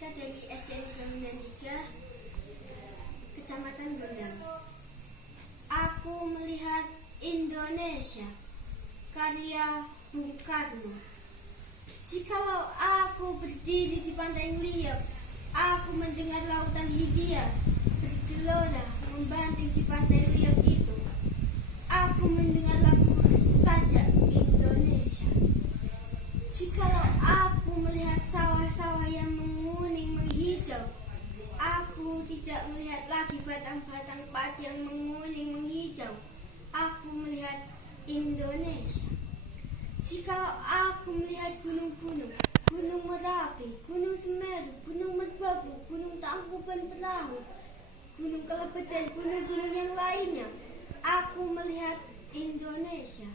Siska dari SDN 93 Kecamatan Gondang. Aku melihat Indonesia, karya Bung Karno. Jikalau aku berdiri di pantai liap, aku mendengar lautan Hindia bergelora membanting di pantai liap itu. Aku mendengar lagu sajak Indonesia. Jikalau aku melihat sawah-sawah yang menguning menghijau, aku tidak melihat lagi batang-batang padi yang menguning menghijau. Aku melihat Indonesia. Jikalau aku melihat gunung-gunung, Gunung Merapi, Gunung Semeru, Gunung Merbabu, Gunung Tangkuban Perahu, Gunung Kelebet dan gunung-gunung yang lainnya, aku melihat Indonesia.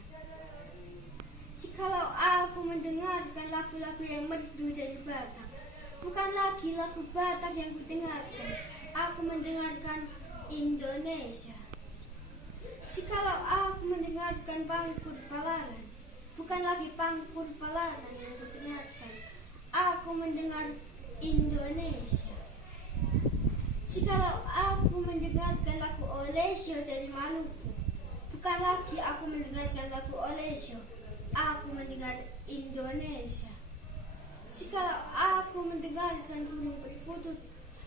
Jikalau aku mendengarkan lagu-lagu yang merdu dari Batak, bukan lagi lagu Batak yang kudengarkan, aku mendengarkan Indonesia. Jikalau aku mendengarkan Pangkur Palaran, bukan lagi Pangkur Palaran yang kudengarkan, aku mendengar Indonesia. Jikalau aku mendengarkan lagu Olesyo dari Maluku, bukan lagi aku mendengarkan lagu Olesyo, aku mendengar Indonesia. Jikalau aku mendengarkan gunung berputut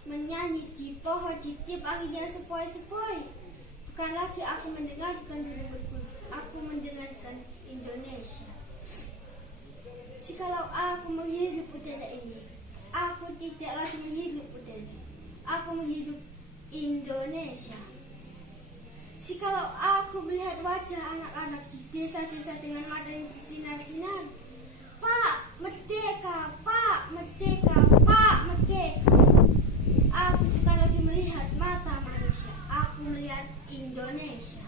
menyanyi di pohon di tiap angin yang sepoi-sepoi, bukan lagi aku mendengarkan gunung berputut, aku mendengarkan Indonesia. Jikalau aku menghirup udara ini, aku tidak lagi menghirup udara, aku menghirup Indonesia. Jikalau aku melihat wajah anak-anak di desa-desa dengan mata yang bersinar-sinar, Pak, merdeka, Pak, merdeka, Pak, merdeka. Aku bukan lagi melihat mata manusia, aku melihat Indonesia.